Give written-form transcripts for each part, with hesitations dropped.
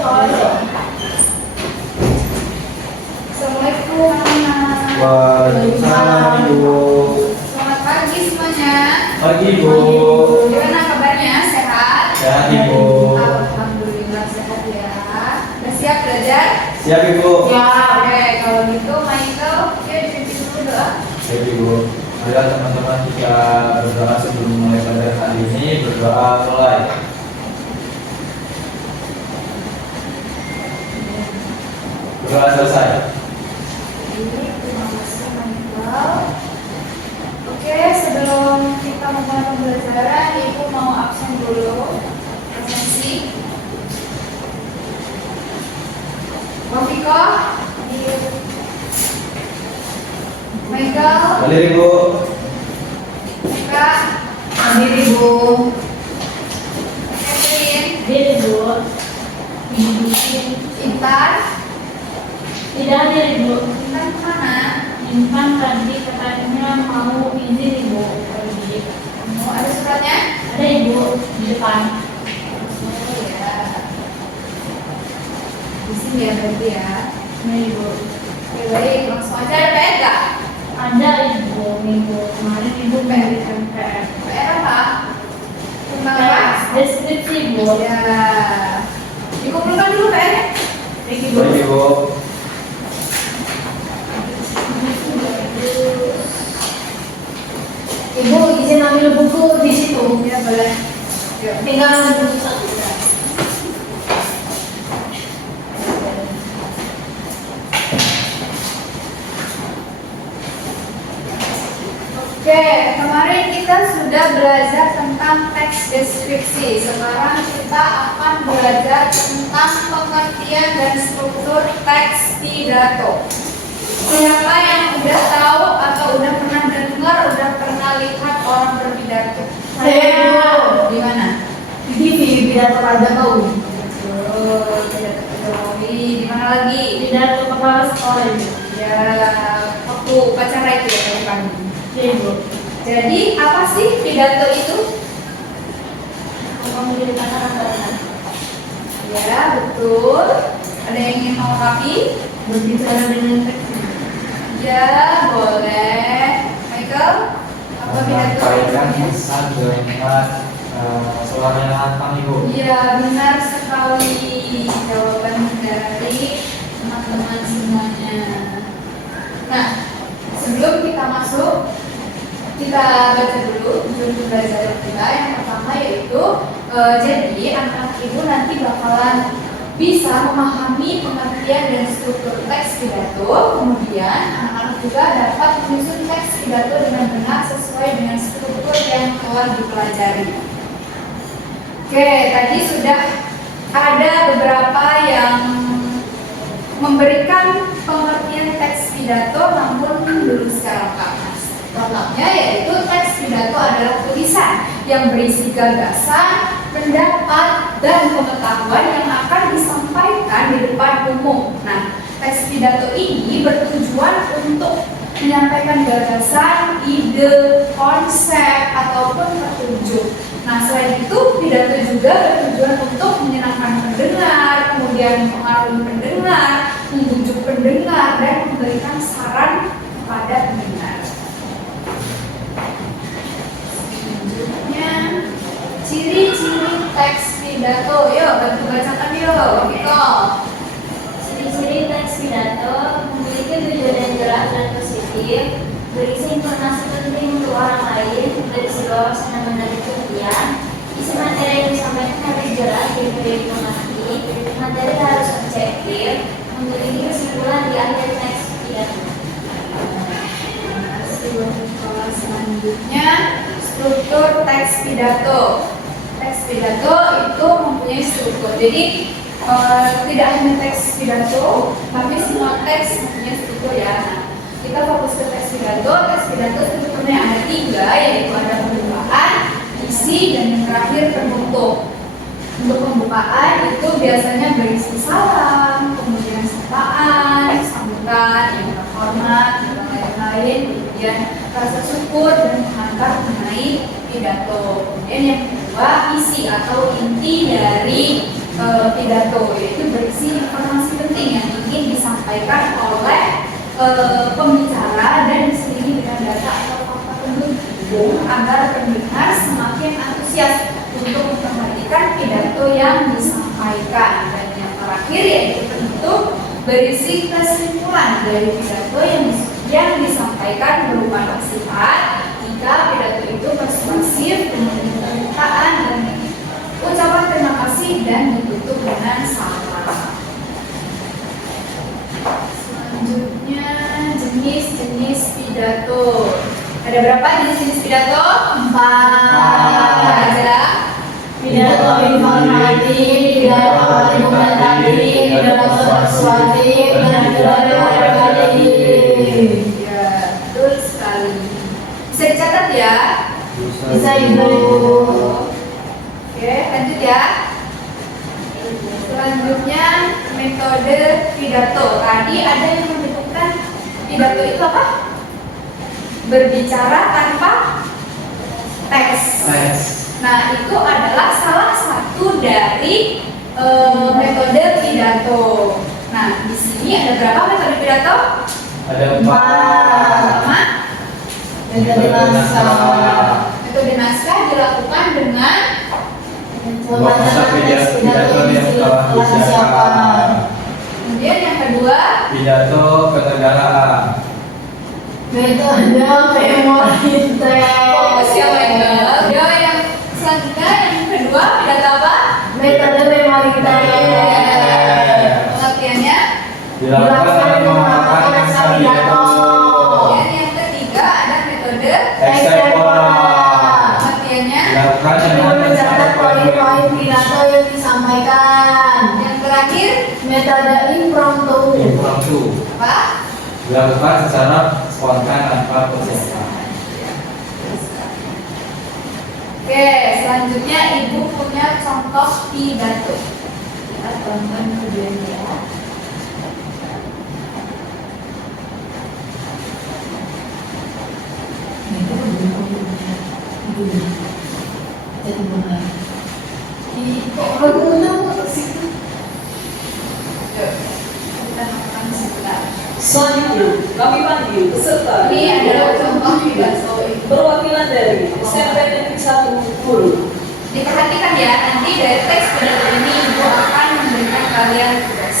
Assalamualaikum. Waalaikumsalam, Ibu. Selamat pagi semuanya. Pagi, Ibu. Gimana kabarnya? Sehat? Sehat, Ibu. Alhamdulillah sehat ya. Udah siap belajar? Siap, Ibu. Ya. Oke, kalau gitu Michael, dipimpin dulu doa. Siap, Ibu. Marilah teman-teman kita berdoa sebelum mulai pelajaran hari ini. Berdoa mulai. Berdoa selesai. Terima kasih Michael. Oke, sebelum kita memulai pembelajaran, Ibu mau absen dulu. Absensi. Bang Viko, Michael, Hadir, Ibu. Kak, Hadir Ibu. Catherine, Hadir Ibu. Intan. Tidak hadir Ibu. Intan kemana? Intan tadi katanya mau izin Ibu pergi. Mau ada suratnya? Ada Ibu di depan. Oh ya. Di sini ya berarti ya. Ini Ibu. Oke, baik, langsung aja. Ada PR nggak? Ada Ibu minggu kemarin Ibu memberikan PR. PR apa? Tentang apa? Deskripsi Ibu. Ya. Dikumpulkan dulu PR-nya. Thank you, Ibu. Baik, Ibu. Ibu izin ambil buku di situ. Ya boleh. Yuk. Tinggal ambil buku satu. Oke, kemarin kita sudah belajar tentang teks deskripsi. Sekarang kita akan belajar tentang pengertian dan struktur teks pidato. Siapa yang udah tahu atau udah pernah dengar, udah pernah lihat orang berpidato? Saya Ibu. Di mana? Di TV pidato Pak Jokowi. Oh, pidato Jokowi. Di mana lagi? Pidato kepala sekolah Ibu. Ya, waktu upacara itu ya tadi pagi. Iya Ibu. Jadi apa sih pidato itu? Kamu jadi kata-kata. Ya, betul. Ada yang ingin melengkapi? Berbicara dengan teks. Ya, boleh. Michael, apa pidato? Menyampaikan pesan dengan suara yang lantang, Ibu. Iya, benar sekali jawaban dari teman-teman semuanya. Nah, sebelum kita masuk, kita baca dulu judul pembelajaran kita. Yang pertama yaitu jadi anak-anak ibu nanti bakalan bisa memahami pengertian dan struktur teks pidato. Kemudian anak-anak juga dapat menyusun teks pidato dengan benar sesuai dengan struktur yang telah dipelajari. Oke, tadi sudah ada beberapa yang memberikan pengertian teks pidato namun belum secara lengkap. Lengkapnya yaitu teks pidato adalah tulisan yang berisi gagasan, pendapat, dan pengetahuan yang akan disampaikan di depan umum. Nah, teks pidato ini bertujuan untuk menyampaikan gagasan, ide, konsep, ataupun petunjuk. Nah, selain itu, pidato juga bertujuan untuk menyenangkan pendengar, kemudian mempengaruhi pendengar, membujuk pendengar, dan memberikan saran kepada pendengar. Selanjutnya, ciri-ciri teks pidato. Yuk, bantu bacakan yuk, Viko. Ciri-ciri teks pidato memiliki tujuan yang jelas dan positif, berisi informasi penting untuk orang lain, berisi wawasan dan menarik perhatian, isi materi yang disampaikan harus jelas dan mudah dimengerti, materi harus objektif, memiliki kesimpulan di akhir teks pidato. Selanjutnya, struktur teks pidato. Teks pidato itu mempunyai struktur. Jadi tidak hanya teks pidato, tapi semua teks mempunyai struktur ya. Nah, kita fokus ke teks pidato. Teks pidato strukturnya ada 3, yaitu ada pembukaan, isi, dan yang terakhir penutup. Untuk pembukaan itu biasanya berisi salam, kemudian sapaan, sambutan, yang terhormat, dan lain-lain, kemudian rasa syukur dan pengantar mengenai pidato. Kemudian yang kedua, isi atau inti dari pidato, yaitu berisi informasi penting yang ingin disampaikan oleh pembicara dan diselingi dengan data atau fakta pendukung agar pendengar semakin antusias untuk memperhatikan pidato yang disampaikan. Dan yang terakhir yaitu penutup berisi kesimpulan dari pidato yang disampaikan berupa nasihat jika pidato itu persuasif, kemudian pernyataan dan ucapan terima kasih dan ditutup dengan salam. Selanjutnya jenis-jenis pidato. Ada berapa jenis-jenis pidato? 4. Ada Pidato informatif, pidato argumentatif, pidato persuasif, dan pidato edukatif. Ya, betul sekali. Bisa dicatat ya? Bisa Ibu. Oke, lanjut ya. Selanjutnya metode pidato. Tadi ada yang menyebutkan pidato itu apa? Berbicara tanpa teks. Nah, itu adalah salah satu dari metode pidato. Nah, di sini ada berapa metode pidato? Ada 4. Pertama, Metode naskah. metode naskah dilakukan dengan Membaca pidato yang telah disiapkan. kemudian yang kedua, Pidato kenegaraan. Metode memoritek. fokus ya Michael. Yang selanjutnya yang kedua pidato apa? Metode memoritek. Pengertiannya. Dilakukan dengan menggunakan naskah pidato. Kemudian yang ketiga ada metode Ekstempora. pengertiannya. Dilakukan dengan Mencatat poin-poin pidato yang disampaikan. Yang terakhir Metode impromptu. impromptu. apa? Dilakukan secara spontan tanpa persiapan. Oke, selanjutnya ibu punya contoh pidato. Kita tonton videonya ya. Yuk, kita nonton sebentar. Selanjutnya, kami panggil peserta Ini adalah contoh pidato ibu. perwakilan dari SMP Negeri 1 Hulu. Diperhatikan ya, nanti dari teks pidato ini ibu akan memberikan kalian tugas.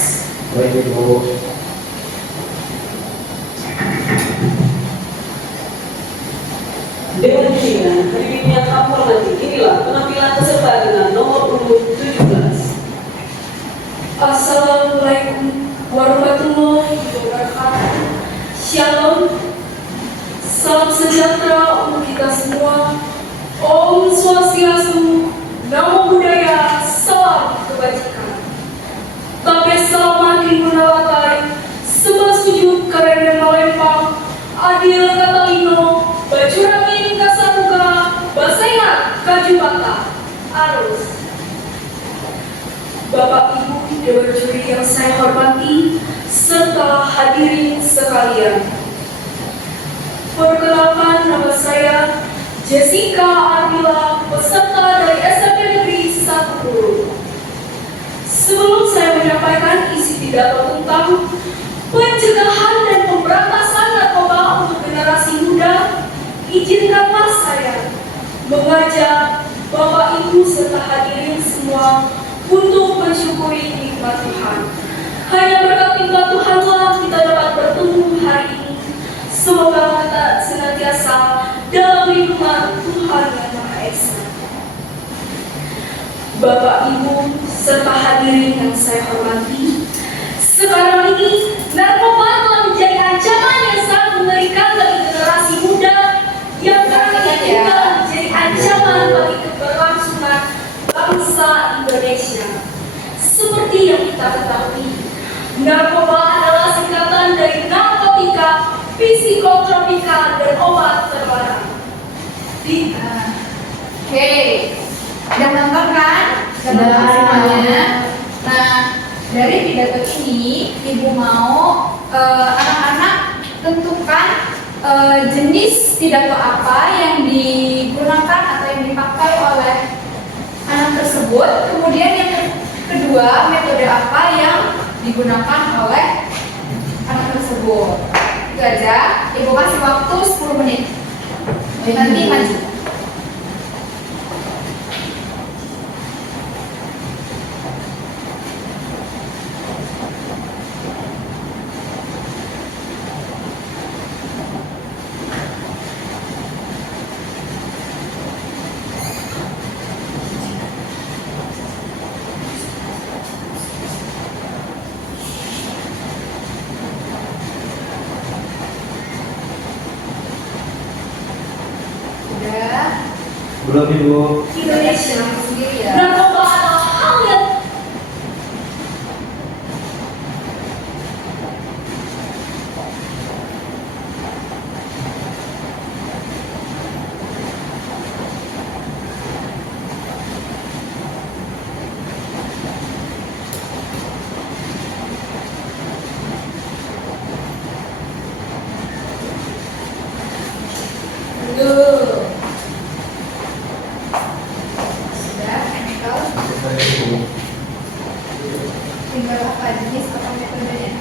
Baik Ibu. Dengan demikian, hadirin yang kami hormati, inilah penampilan peserta dengan nomor urut 17. Assalamualaikum warahmatullahi wabarakatuh. Shalom. Salam sejahtera untuk kita semua. Om Swastiastu, Namo Buddhaya, salam kebajikan. Tabe salamakin menawatai, sembah sujud karen malempang, adil kata lino, bajurangin kasamuka, basengat kajubata, arus. Bapak Ibu Dewan Juri yang saya hormati, serta hadirin sekalian. Perkenalkan, nama saya Jessica Ardila, peserta dari SMP Negeri 1 Hulu. Sebelum saya menyampaikan isi pidato tentang pencegahan dan pemberantasan narkoba untuk generasi muda, izinkanlah saya mengajak Bapak Ibu serta hadirin semua untuk mensyukuri nikmat Tuhan. Hanya berkat nikmat Tuhanlah kita dapat bertemu hari ini. Semoga kita senantiasa dalam lindungan Tuhan yang Maha Esa. Bapak, Ibu, serta hadirin yang saya hormati, sekarang ini narkoba telah menjadi ancaman yang sangat mengerikan bagi generasi muda yang sekarang ini juga menjadi ancaman bagi keberlangsungan bangsa Indonesia. Seperti yang kita ketahui, narkoba adalah singkatan dari narkotika, psikotropika, dan obat terlarang. Oke, udah nonton kan? Udah nonton Sudah. semuanya. Nah, dari pidato ini, ibu mau anak-anak tentukan jenis pidato apa yang digunakan atau yang dipakai oleh anak tersebut. Kemudian yang kedua, metode apa yang digunakan oleh anak tersebut. Itu aja. Ibu kasih waktu 10 menit. Nanti maju. Sudah. Belum Ibu. Indonesia Sendiri ya. narkoba atau hal yang Dulu. Sudah, chemical. Tinggal apa jenis atau metodenya?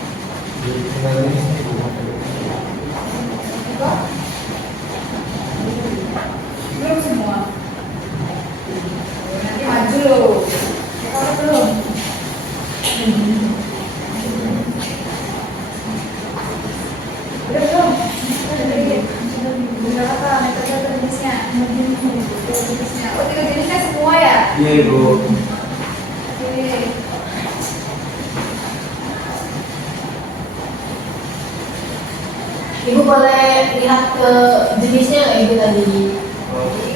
Ibu? Belum semua. Nanti maju loh. Ya, kalau belum. Udah belum? Udah apa? Metode atau jenisnya? Jenisnya. Oh, 3 jenisnya semua ya? Iya Ibu. Oke. Ibu boleh lihat ke jenisnya nggak Ibu tadi? Boleh.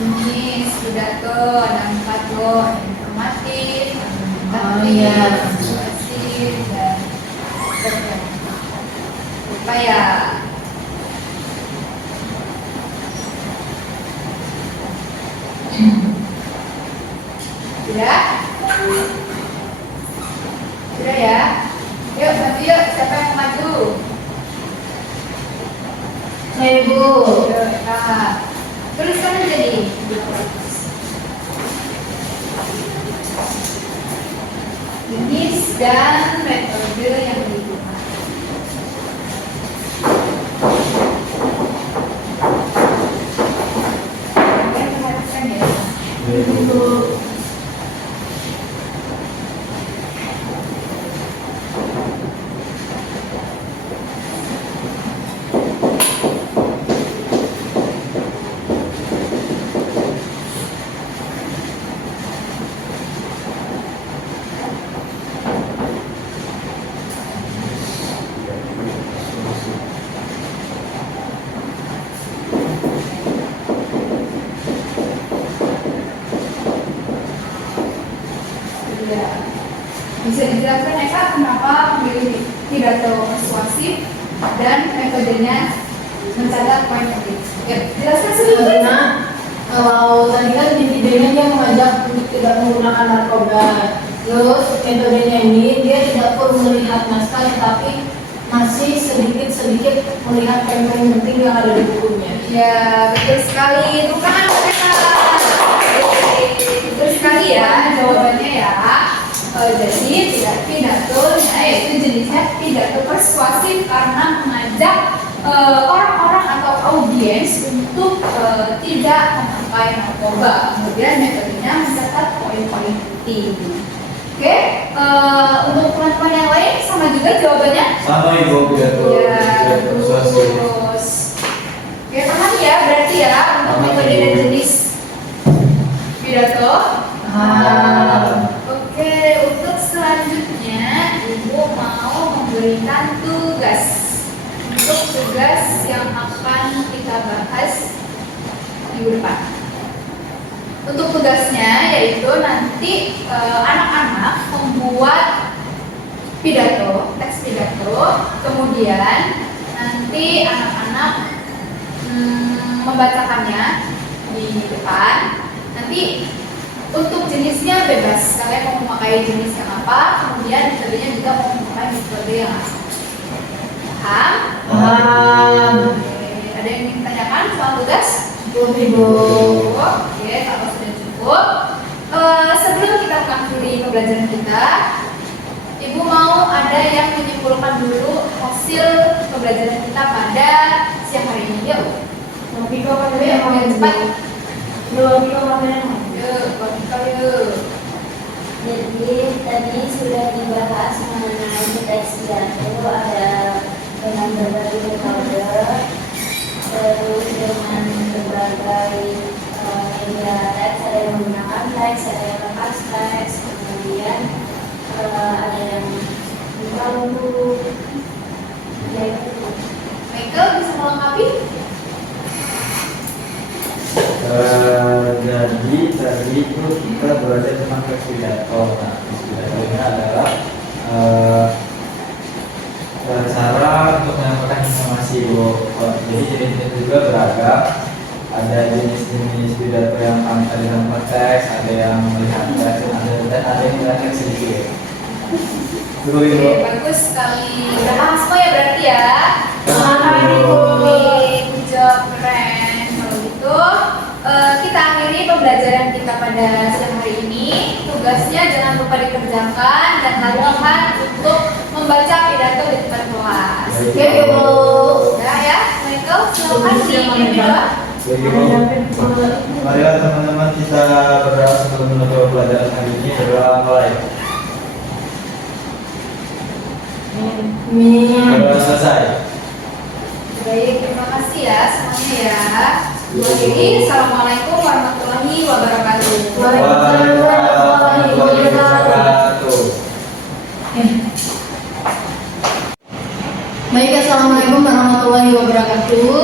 Jenis pidato ada 4 loh, ada informatif, Oh, iya. persuasif, dan berkembang. Lupa ya. Sudah? Sudah ya? Yuk, maju yuk. Siapa yang mau maju? Saya Ibu. Yuk, Kak. Tuliskan aja nih. Jenis dan metode yang digunakan. Kalian perhatikan ya. Iya Ibu. Ya. Bisa dijelaskan Eka kenapa memilih pidato persuasif dan metodenya mencatat poin penting? Ya, jelaskan sedikit. Karena kalau tadi kan di videonya dia mengajak untuk tidak menggunakan narkoba. Terus metodenya ini dia tidak perlu melihat naskah, tetapi masih sedikit-sedikit melihat poin-poin penting yang ada di bukunya. Ya, betul sekali. Itu kan Eka. Betul sekali ya jawabannya ya. Jadi pidatonya yaitu jenisnya pidato persuasif karena mengajak orang-orang atau audiens untuk tidak memakai narkoba. Kemudian metodenya mencatat poin-poin penting. Oke, untuk teman-teman yang lain sama juga jawabannya. Sama Ibu pidato. Ya, Pidato persuasif. terus. Oke, paham ya berarti ya untuk Paham, metode dan Ibu. jenis pidato. Oke, untuk selanjutnya Ibu mau memberikan tugas. Untuk tugas yang akan kita bahas minggu depan. Untuk tugasnya yaitu nanti anak-anak membuat pidato, teks pidato, kemudian nanti anak-anak membacakannya di depan. Nanti untuk jenisnya bebas, kalian mau memakai jenis yang apa, kemudian metodenya juga mau memakai metode yang apa. Paham? Paham. Oke, ada yang ingin ditanyakan soal tugas? Cukup Ibu. Oke, kalau cukup. Sebelum kita mengakhiri pembelajaran kita, Ibu mau ada yang menyimpulkan dulu hasil pembelajaran kita pada siang hari ini. Yuk. Tapi kok pada Yuk, cepat. Belum kok pada Yuk, yuk. Jadi tadi sudah dibahas mengenai teks pidato, ada dengan berbagai metode, terus dengan berbagai media teks, ada yang menggunakan teks, ada yang lepas teks, kemudian ada yang untuk ya itu. Michael bisa melengkapi? Jadi tadi itu kita belajar tentang teks pidato. Nah, teks pidato ini adalah cara untuk menyampaikan informasi, Bu. Jadi jenisnya juga beragam. Ada jenis-jenis pidato yang tadi tanpa teks, ada yang melihat teks, dan ada yang melihat teks sedikit. Dulu Oke, Ibu. bagus sekali. Udah paham semua ya berarti ya? Paham. Good job, keren. Kalau gitu, kita akhiri pembelajaran kita pada siang hari ini. Tugasnya jangan lupa dikerjakan dan latihan untuk membaca pidato di depan kelas. Oke, Bu. Ya, ya, Michael, silakan di bawah. Jadi Bu, marilah teman-teman kita berdoa sebelum menutup pelajaran hari ini. Berdoa mulai. Berdoa selesai. Baik, terima kasih ya semuanya ya. Jadi, assalamualaikum warahmatullahi wabarakatuh. Waalaikumsalam warahmatullahi wabarakatuh. Baik, assalamualaikum warahmatullahi wabarakatuh.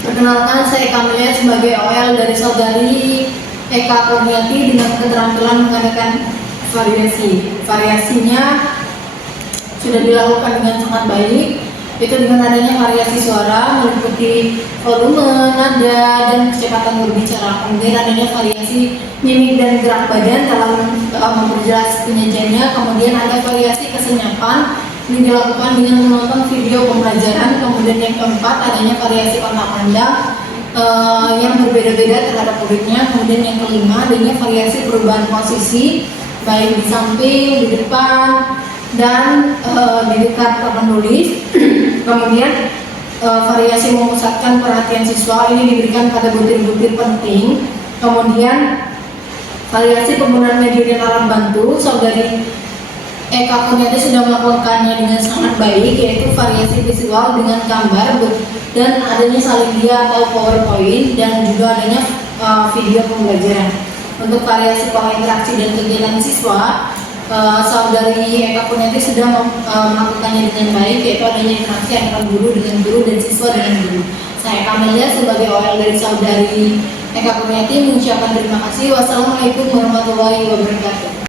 Perkenalkan, saya Kamilia sebagai OL dari saudari Eka Kurniati dengan keterampilan mengadakan variasi. Variasinya sudah dilakukan dengan sangat baik, itu dengan adanya variasi suara meliputi volume, nada, dan kecepatan berbicara. Kemudian adanya variasi mimik dan gerak badan dalam memperjelas penyajiannya. Kemudian ada variasi kesenyapan yang dilakukan dengan menonton video pembelajaran. Kemudian yang keempat adanya variasi otak pandang yang berbeda-beda terhadap muridnya. Kemudian yang kelima adanya variasi perubahan posisi baik di samping, di depan, dan di dekat penulis. Kemudian variasi memusatkan perhatian siswa ini diberikan pada butir-butir penting. Kemudian variasi penggunaan media dan alat bantu, saudari Eka Kurniati sudah melakukannya dengan sangat baik, yaitu variasi visual dengan gambar dan adanya salindia atau PowerPoint, dan juga adanya video pembelajaran. Untuk variasi pola interaksi dan kegiatan siswa, saudari Eka Kurniati sudah melakukannya dengan baik, yaitu adanya interaksi antara guru dengan guru dan siswa dengan guru. Saya Kamilia sebagai OL dari saudari Eka Kurniati mengucapkan terima kasih. Wassalamualaikum warahmatullahi wabarakatuh.